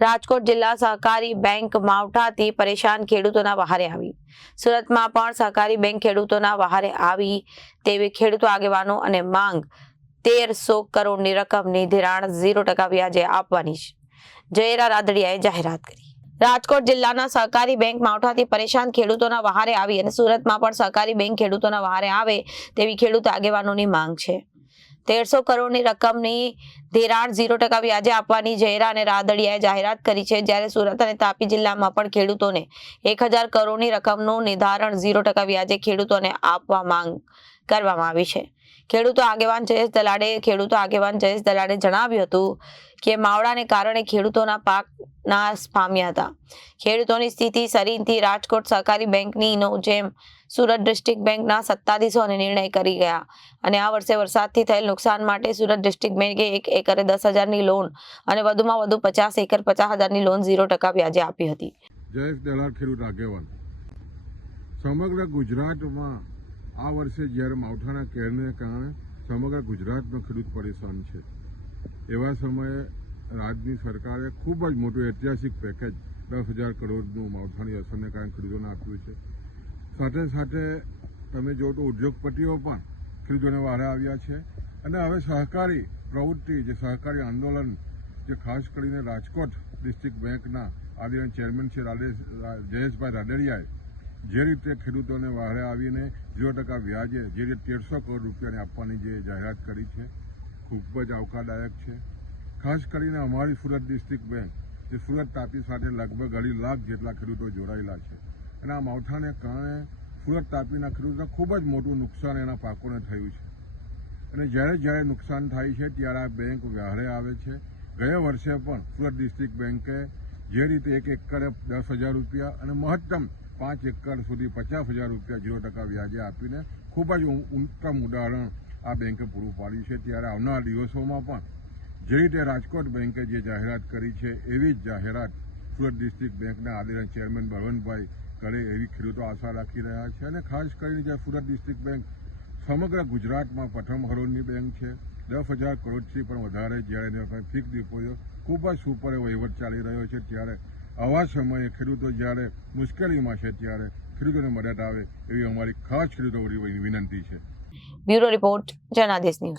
રાજકોટ જિલ્લા સહકારી બેંક માવઠાથી પરેશાન ખેડૂતોના વહારે આવી. સુરતમાં પણ સહકારી બેંક ખેડૂતોના વહારે આવી તેવી ખેડૂતો આગેવાનો અને માંગ તેરસો કરોડની રકમની ધિરાણ ઝીરો ટકા વ્યાજે આપવાની જયરા રાદડિયાએ જાહેરાત કરી. રાજકોટ જિલ્લાના સહકારી બેંક માવઠાથી પરેશાન ખેડૂતોના વહારે આવી અને સુરતમાં પણ સહકારી બેંક ખેડૂતોના વહારે આવે તેવી ખેડૂત આગેવાનોની માંગ છે. તેરસો કરોડની રકમની ધિરાણ ઝીરો ટકા વ્યાજે આપવાની ઝેરા અને રાદડિયાએ જાહેરાત કરી છે. જ્યારે સુરત અને તાપી જિલ્લામાં પણ ખેડૂતોને એક હજાર કરોડની રકમનું નિર્ધારણ ઝીરો ટકા વ્યાજે ખેડૂતોને આપવા માંગ કરવામાં આવી છે. ખેડૂતો આગેવાન જયેશ દલાડે ખેડૂતો આગેવાન જયેશ દલાડે જણાવ્યું હતું કે, માવડાને કારણે ખેડૂતોના પાક નાશ પામ્યા હતા. ખેડૂતોની સ્થિતિ સરીનથી રાજકોટ સહકારી બેંકની નો જેમ સુરત ડિસ્ટ્રિક્ટ બેંકના સત્તાધીશોને નિર્ણય કરી ગયા અને આ વર્ષે વરસાદથી થયેલ નુકસાન માટે સુરત ડિસ્ટ્રિક્ટ બેંકે એક એકરે દસ હજારની લોન અને વધુમાં વધુ પચાસ એકર પચાસ હજારની લોન ઝીરો ટકા વ્યાજે આપી હતી. જયેશ દલાડ ખેડૂત આગેવાન. સમગ્ર ગુજરાતમાં આ વર્ષે જ્યારે માવઠાના કેરને કારણે સમગ્ર ગુજરાતનો ખેડૂત પરેશાન છે. એવા સમયે રાજ્યની સરકારે ખૂબ જ મોટું ઐતિહાસિક પેકેજ દસ હજાર કરોડનું માવઠાની અસરને કારણે ખેડૂતોને આપ્યું છે. સાથે સાથે તમે જો તો ઉદ્યોગપતિઓ પણ ખેડૂતોને વારે આવ્યા છે અને હવે સહકારી પ્રવૃત્તિ જે સહકારી આંદોલન જે ખાસ કરીને રાજકોટ ડિસ્ટ્રિક્ટ બેંકના આદિના ચેરમેન છે જયેશભાઈ રાદડિયાએ જે રીતે ખેડૂતોને વારે આવીને ઝીરો ટકા વ્યાજે, જે રીતે તેરસો કરોડ રૂપિયાની આપવાની જે જાહેરાત કરી છે, ખૂબ જ આવકારદાયક છે. ખાસ કરીને અમારી સુરત ડિસ્ટ્રિક્ટ બેંક, જે સુરત તાપી સાથે લગભગ અઢી લાખ જેટલા ખેડૂતો જોડાયેલા છે. અને આ માવઠાને કારણે સુરત તાપીના ખેડૂતોને ખૂબ જ મોટું નુકસાન એના પાકોને થયું છે. અને જ્યારે જ્યારે નુકસાન થાય છે, ત્યારે આ બેંક વહારે આવે છે. ગયા વર્ષે પણ સુરત ડિસ્ટ્રિક્ટ બેંકે જે રીતે એક એકરે દસ હજાર રૂપિયા અને મહત્તમ પાંચ એકર સુધી પચાસ હજાર રૂપિયા ઝીરો ટકા વ્યાજે આપીને ખૂબ જ ઉત્તમ ઉદાહરણ આ બેંકે પૂરું પાડ્યું છે. ત્યારે આવનાર દિવસોમાં પણ જે રીતે રાજકોટ બેંકે જે જાહેરાત કરી છે, એવી જ જાહેરાત સુરત ડિસ્ટ્રિક્ટ બેંકના આદરણીય ચેરમેન બળવંતભાઈ કરે એવી ખેડૂતો આશા રાખી રહ્યા છે. અને ખાસ કરીને જે સુરત ડિસ્ટ્રિક્ટ બેંક સમગ્ર ગુજરાતમાં પ્રથમ હરોળની બેંક છે. દસ હજાર કરોડથી પણ વધારે જ્યારે ફિક્સ ડિપોઝિટ ખૂબ જ સુપર વહીવટ ચાલી રહ્યો છે. ત્યારે આવા સમયે ખેડૂતો જ્યારે મુશ્કેલીમાં છે ત્યારે ખેડૂતોને મદદ આવે એવી અમારી ખાસ ખેડૂતો વિનંતી છે. Bureau report Janadesh news.